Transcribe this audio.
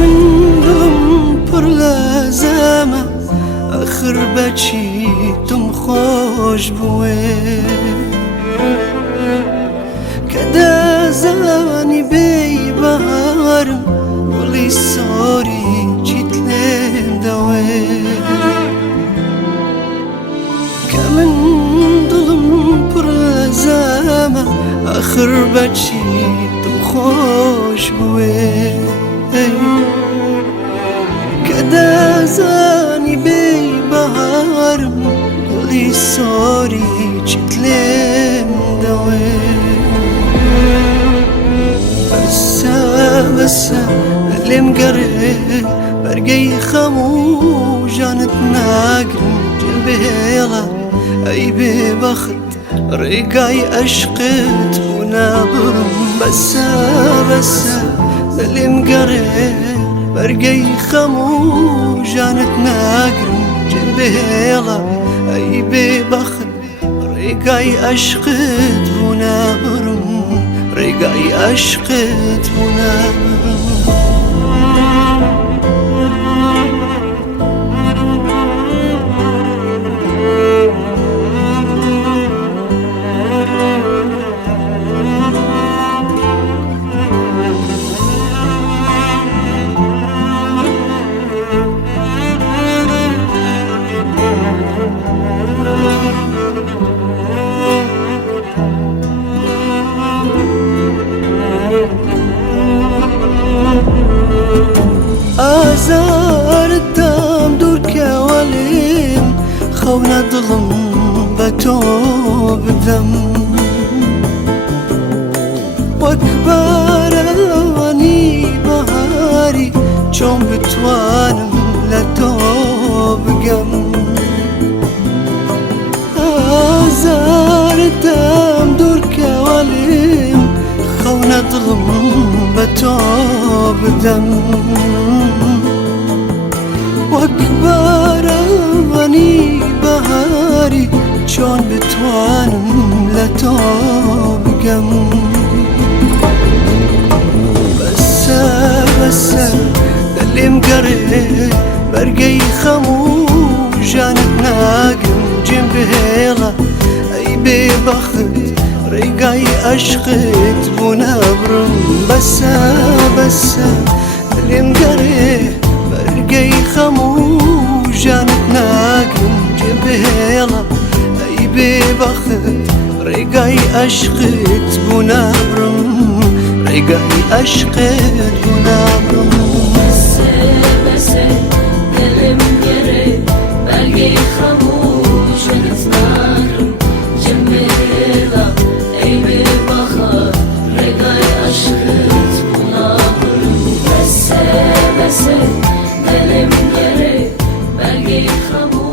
من دڵم پڕ لە زەمە ئەخر بەچی تم خۆش بوێ کە دەزانی بێی بەهارم گوڵی سۆری چیت لێم دەوێ کە من دڵم پڕ لە زەمە ئەخر بەچی تم خۆش بوێ کە دەزانی بێی بەهارم گوڵی سۆری چیت لێم دەوێ بەسە بەسە لێم گەڕێ بەرگەی خەموو ژانت ناگرم جێبێڵە ئەی بێبەخت ڕێگای عەشقت بوو نابڕم بەسە بەسە لێم گەڕێ بەرگەی خەموو ژانت ناگرم جێبێڵە ئەی بێبەخت ڕێگای عەشقت بوو نابڕم ڕێگای عەشقت بوو نابڕم ئازارتدام دوورکەوە لێم خەونە دڵم بە تۆ بدەم وەک بارانی بەهاری چۆن بتوانم لە تۆ بگەم ئازارتدام دوورکەوە لێم خەونە دڵم بە تۆ بدەم وەک بارانی بەهاری چۆن بتوانم لە تۆ بگەم بەسە بەسە لێم گەڕێ بەرگەی خەموو ژانت ناگرم جێم بهێڵە ئەی بێبەخت ڕێگای عەشقت بوو نابڕم بەسە بەسە لێم گەڕێ بەرگەی خەموو ژانت ناگرم جێبێڵە ئەی بێبەخت ڕێگای عەشقت بوو نابڕم ڕێگای عەشقت بوو نابڕم بەسە بەسە دڵم گەڕێ بەرگەی خەموو ژانت ناگرم جێبێڵە ئەی بێبەخت ڕێگای عەشقت بوو نابڕم بەسە بەسە دلم گەڕێ بەرگەی خەموو